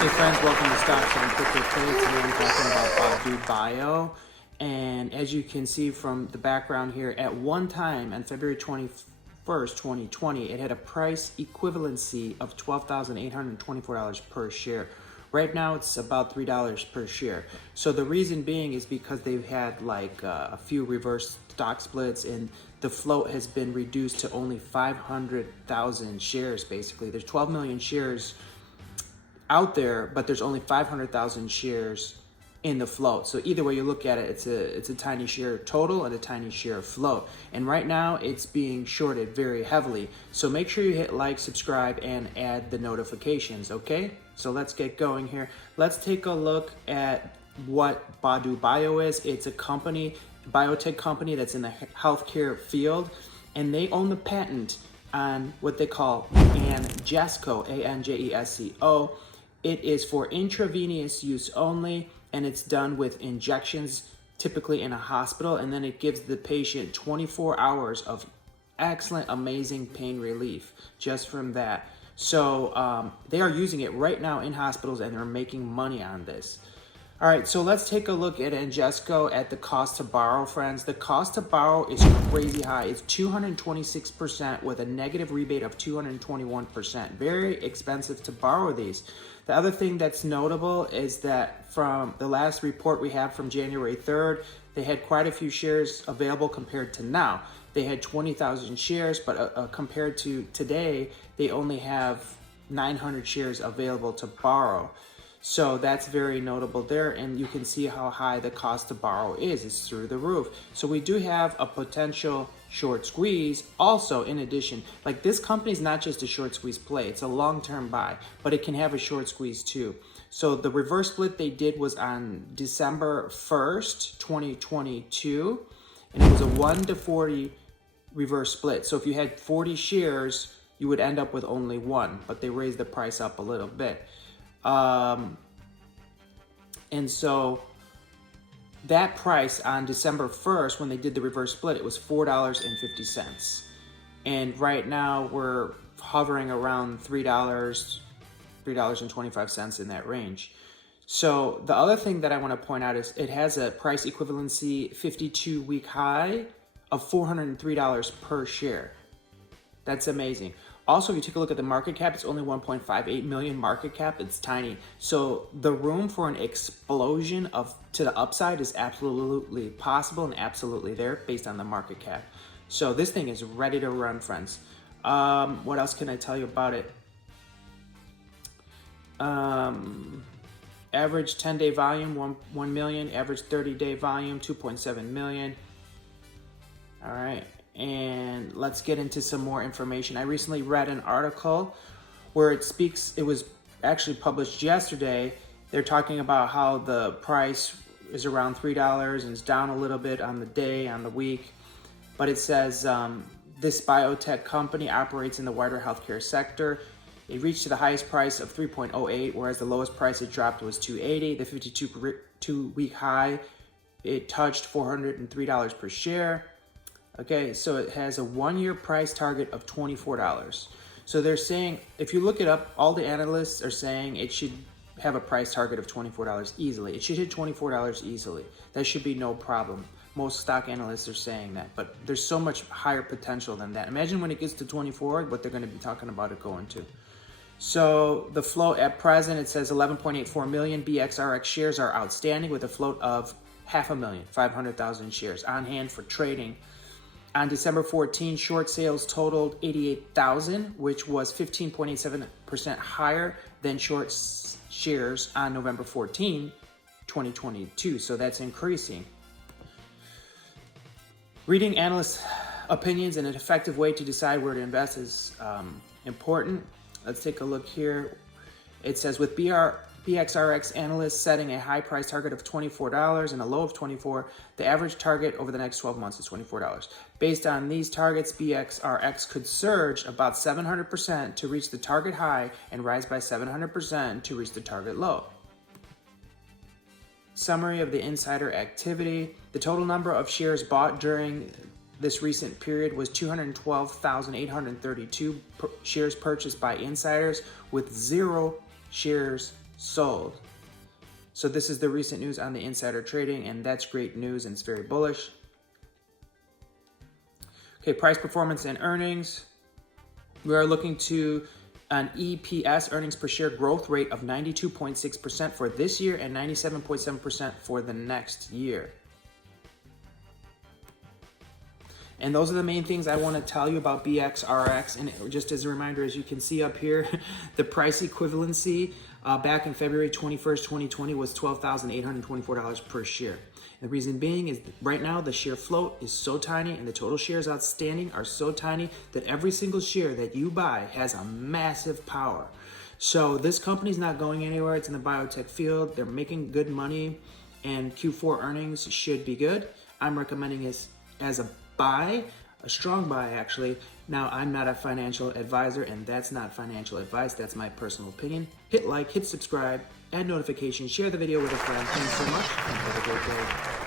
Hey friends, welcome to Stocks and Crypto Trade. Today I'm talking about Badu Bio. And as you can see from the background here, at one time on February 21st, 2020, it had a price equivalency of $12,824 per share. Right now it's about $3 per share. So the reason being is because they've had like a few reverse stock splits and the float has been reduced to only 500,000 shares basically. There's 12 million shares out there, but there's only 500,000 shares in the float. So either way you look at it, it's a tiny share total and a tiny share float. And right now it's being shorted very heavily. So make sure you hit like, subscribe, and add the notifications, okay? So let's get going here. Let's take a look at what Badu Bio is. It's a company, biotech company that's in the healthcare field, and they own the patent on what they call Anjesco, A-N-J-E-S-C-O. It is for intravenous use only, and it's done with injections, typically in a hospital, and then it gives the patient 24 hours of excellent, amazing pain relief just from that. So they are using it right now in hospitals, and they're making money on this. All right, so let's take a look at Anjesco at the cost to borrow, friends. The cost to borrow is crazy high. It's 226% with a negative rebate of 221%. Very expensive to borrow these. The other thing that's notable is that from the last report we have from January 3rd, they had quite a few shares available compared to now. They had 20,000 shares, but compared to today, they only have 900 shares available to borrow. So that's very notable there, and you can see how high the cost to borrow is. It's through the roof. So we do have a potential short squeeze also in addition. Like, this company is not just a short squeeze play, it's a long-term buy, but it can have a short squeeze too. So the reverse split they did was on December 1st, 2022, and it was a 1-to-40 reverse split. So if you had 40 shares, you would end up with only one, but they raised the price up a little bit. And so that price on December 1st, when they did the reverse split, it was $4.50. And right now we're hovering around $3.25 in that range. So the other thing that I want to point out is it has a price equivalency 52-week high of $403 per share. That's amazing. Also, if you take a look at the market cap, it's only 1.58 million market cap. It's tiny. So the room for an explosion to the upside is absolutely possible and absolutely there based on the market cap. So this thing is ready to run, friends. What else can I tell you about it? Average 10-day volume, 1 million. Average 30-day volume, 2.7 million. All right. And let's get into some more information. I recently read an article where it was actually published yesterday. They're talking about how the price is around $3 and it's down a little bit on the day, on the week. But it says this biotech company operates in the wider healthcare sector. It reached to the highest price of 3.08, whereas the lowest price it dropped was $2.80. The 52-week high, it touched $403 per share. Okay, so it has a 1-year price target of $24. So they're saying, if you look it up, all the analysts are saying it should have a price target of $24 easily. It should hit $24 easily. That should be no problem. Most stock analysts are saying that, but there's so much higher potential than that. Imagine when it gets to 24, what they're going to be talking about it going to. So the float at present, it says 11.84 million BXRX shares are outstanding with a float of 500,000 shares on hand for trading. On December 14, short sales totaled 88,000, which was 15.87% higher than short shares on November 14, 2022. So that's increasing. Reading analysts' opinions and an effective way to decide where to invest is important. Let's take a look here. It says with BXRX analysts setting a high price target of $24 and a low of $24, the average target over the next 12 months is $24. Based on these targets, BXRX could surge about 700% to reach the target high and rise by 700% to reach the target low. Summary of the insider activity. The total number of shares bought during this recent period was 212,832 shares purchased by insiders, with 0 shares sold. So this is the recent news on the insider trading, and that's great news and it's very bullish. Okay, price performance and earnings. We are looking to an EPS, earnings per share, growth rate of 92.6% for this year and 97.7% for the next year. And those are the main things I want to tell you about BXRX. And just as a reminder, as you can see up here, the price equivalency back in February 21st, 2020 was $12,824 per share. And the reason being is right now the share float is so tiny and the total shares outstanding are so tiny that every single share that you buy has a massive power. So this company's not going anywhere. It's in the biotech field. They're making good money and Q4 earnings should be good. I'm recommending this as a buy, a strong buy actually. Now, I'm not a financial advisor and that's not financial advice. That's my personal opinion. Hit like, hit subscribe, add notifications, share the video with a friend. Thanks so much and have a great day.